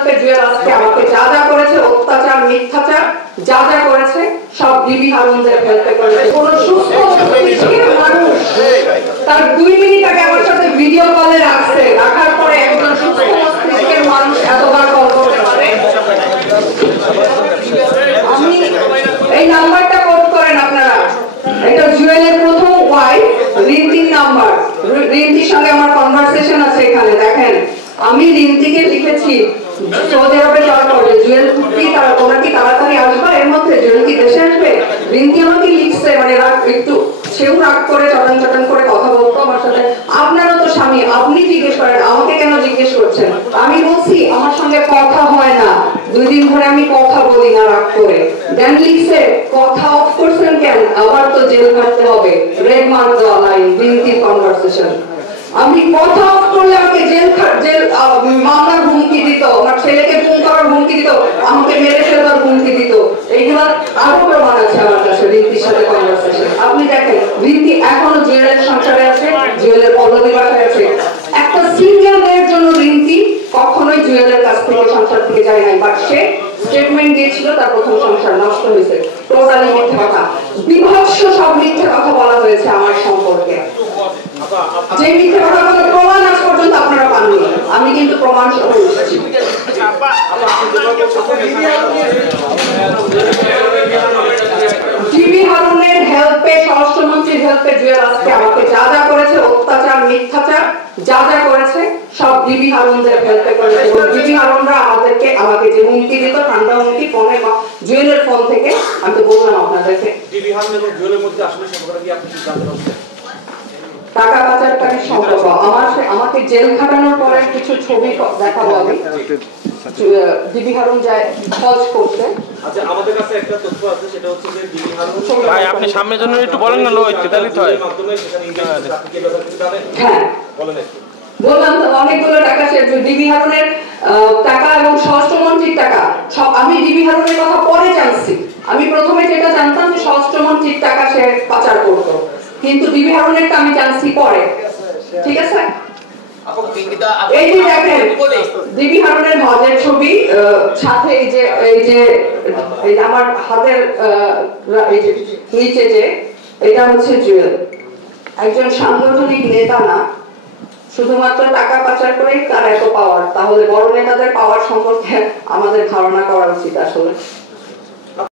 হেল্পে জুয়েল আজকে আমাকে যা যা করেছে, অত্যাচার মিথ্যাচার যা যা করেছে সব বিবি হারুনদের হেল্পে করেছে। কোন সুস্থ মস্তিষ্কের মানুষ তার 2 মিনিট আগে আমার সাথে ভিডিও কলে রাখছে, রাখার পরে একজন সুস্থ মস্তিষ্কের মানুষ এতবার কল করতে পারে? আমি এই নাম্বারটা কোড করেন আপনারা, এটা জুয়েলের প্রথম ওয়াইফ রিন্তির নাম্বার। রিন্তির সঙ্গে আমার কনভারসেশন আছে এখানে, দেখেন আমি রিন্তিকে লিখেছি সৌদি আরবে যাওয়ার পরে, জুয়েল কি তোমরা কি তাড়াতাড়ি আসবা, এর মধ্যে জুয়েল কি দেশে আসবে? রিন্তি আমাকে লিখছে, মানে একটু সেও রাগ করে চটন চটন করে কথা বলতো আমার সাথে। আপনারও তো স্বামী, আপনি জিজ্ঞেস করেন, আমাকে কেন জিজ্ঞেস করছেন? আমি বলছি আমার সঙ্গে কথা হয় না, 2 দিন ধরে আমি কথা বলি না, রাগ করে। দেন লিখছে কথা অফ করছেন কেন, আবার তো জেল খাটতে হবে, রেড মার্ক দেওয়া লাইন রিন্তির কনভারসেশন। আমি কথা অফ করলে আমাকে জেল মামলার হুমকি দিত, আমার ছেলেকে খুন করার হুমকি দিত, আমাকে মেরে ফেলবার হুমকি দিত। এইগুলা আরো প্রমাণ আছে আমার কাছে রিন্তির সাথে কনভারসেশন। আপনি দেখেন রিন্তি এখনো জুয়েলের সংসারে আছে, জুয়েলের পল্লবী বাসায় আছে। একটা সিঙ্গেল মেয়ের জন্য রিন্তি কখনোই জুয়েলের কাছ থেকে সংসার থেকে যায় নাই, বাট সে স্টেটমেন্ট দিয়েছিল তার প্রথম সংসার নষ্ট হয়েছে। টোটালি মিথ্যে কথা, বিভৎস সব মিথ্যে কথা বলা হয়েছে আমার সম্পর্কে। যে মিথ্যে কথাগুলো প্রমাণ আজ পর্যন্ত আপনারা পাননি, আমি কিন্তু প্রমাণ সহ বলছি। বিবি হারুনের হেল্পে, স্বরাষ্ট্রমন্ত্রীর হেল্পে জুয়েল আজকে আমাকে যা যা করেছে, অত্যাচার মিথ্যাচার যা যা করেছে সব বিবি হারুনদের হেল্পে করেছে। এবং বিবি হারুনরা আমাকে যে হুমকি দিত, ঠান্ডা হুমকি ফোনে, জুয়েলের ফোন থেকে, আমি তো বললাম আপনাদেরকে। বিবি হারুন এবং জুয়েলের মধ্যে আসলে সম্পর্কটা কি আপনি জানতে পারছেন? টাকা পাচারকারীর সম্পর্ক। আমাকে জেল খাটানোর পরে কিছু ছবি দেখাবো আমি। বিবি হারুন যায় হজ করতে। আচ্ছা, আমাদের কাছে একটা তথ্য আছে, সেটা হচ্ছে যে বিবি হারুন, ভাই আপনি সামনের জন্য একটু বলেন না, লইতে তাহলে তো হয় মাধ্যমে সেখানে ইনভেস্ট আপনি কি ব্যাপারে কিছু জানেন? হ্যাঁ বলেন একটু। বললাম তো অনেকগুলো টাকা, সে বিবি হারুনের টাকা এবং স্বরাষ্ট্রমন্ত্রীর টাকা সব। আমি বিবি হারুনের কথা পরে জানছি, আমি প্রথমে যেটা জানতাম যে স্বরাষ্ট্রমন্ত্রীর টাকা সে পাচার করতো, কিন্তু বিবি হারুনেরটা আমি জানছি পরে। ঠিক আছে, এই যে দেখেন বিবি হারুনের হজের ছবি, সাথে এই যে আমার হাতের নিচে যে এটা হচ্ছে জুয়েল। একজন সাংগঠনিক নেতা না, শুধুমাত্র টাকা পাচার করেই তার এত পাওয়ার, তাহলে বড় নেতাদের পাওয়ার সম্পর্কে আমাদের ধারণা করা উচিত আসলে।